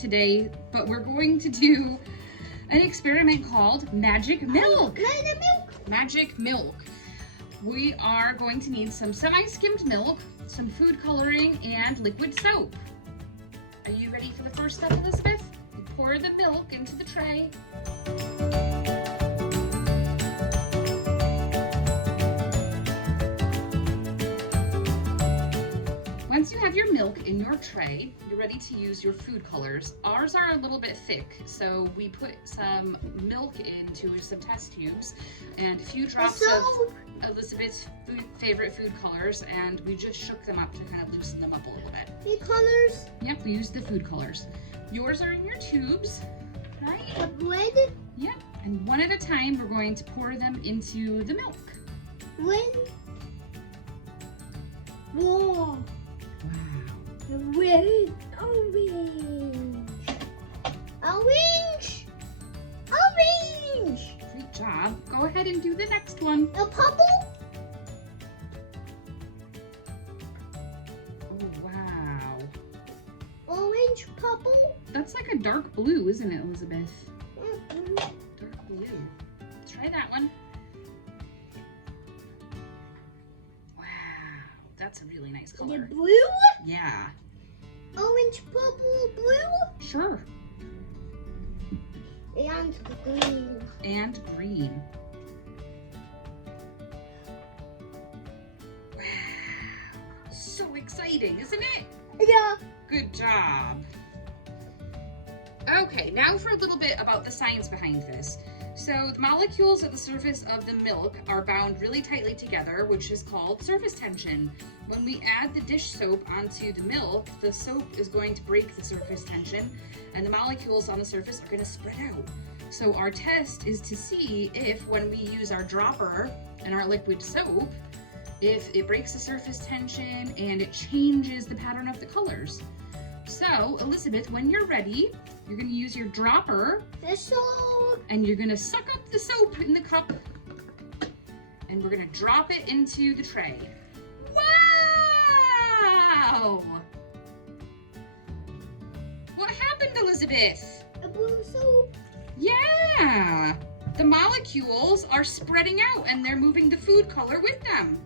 today, but we're going to do an experiment called Magic Milk. Magic Milk. We are going to need some semi-skimmed milk, some food coloring, and liquid soap. Are you ready for the first step, Elizabeth? You pour the milk into the tray. Once you have your milk in your tray, you're ready to use your food colors. Ours are a little bit thick, so we put some milk into some test tubes and a few drops of Elizabeth's favorite food colors, and we just shook them up to kind of loosen them up a little bit. Food colors? Yep, we used the food colors. Yours are in your tubes, right? Red? Yep, and one at a time, we're going to pour them into the milk. Red? Whoa. Wow. Red, orange. Orange! Orange! Great job. Go ahead and do the next one. A purple? Oh, wow. Orange, purple? That's like a dark blue, isn't it, Elizabeth? Mm-hmm. Dark blue. Try that one. Wow, that's a really nice The color. blue? Yeah. Orange, purple, blue? Sure. And green. And green. Wow. So exciting, isn't it? Yeah. Good job. Okay, now for a little bit about the science behind this. So the molecules at the surface of the milk are bound really tightly together, which is called surface tension. When we add the dish soap onto the milk, the soap is going to break the surface tension and the molecules on the surface are going to spread out. So our test is to see if when we use our dropper and our liquid soap, if it breaks the surface tension and it changes the pattern of the colors. So Elizabeth, when you're ready, you're going to use your dropper The soap. and you're going to suck up the soap in the cup and we're going to drop it into the tray. Wow! What happened, Elizabeth? A blue soap. Yeah! The molecules are spreading out and they're moving the food color with them.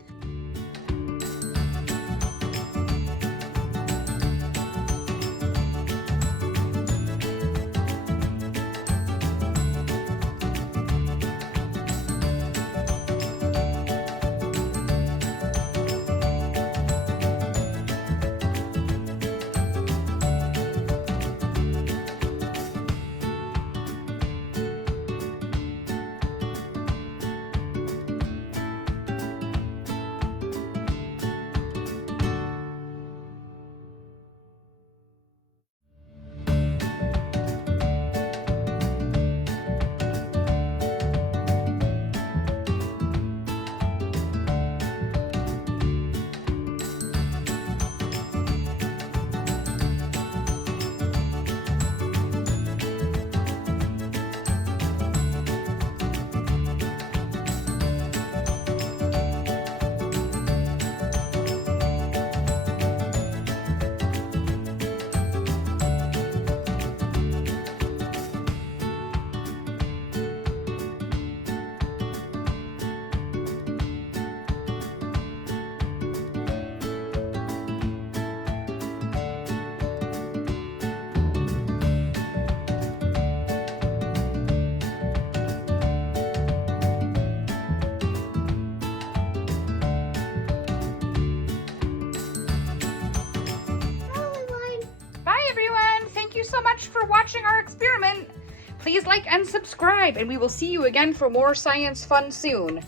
So much for watching our experiment. Please like and subscribe, and we will see you again for more science fun soon.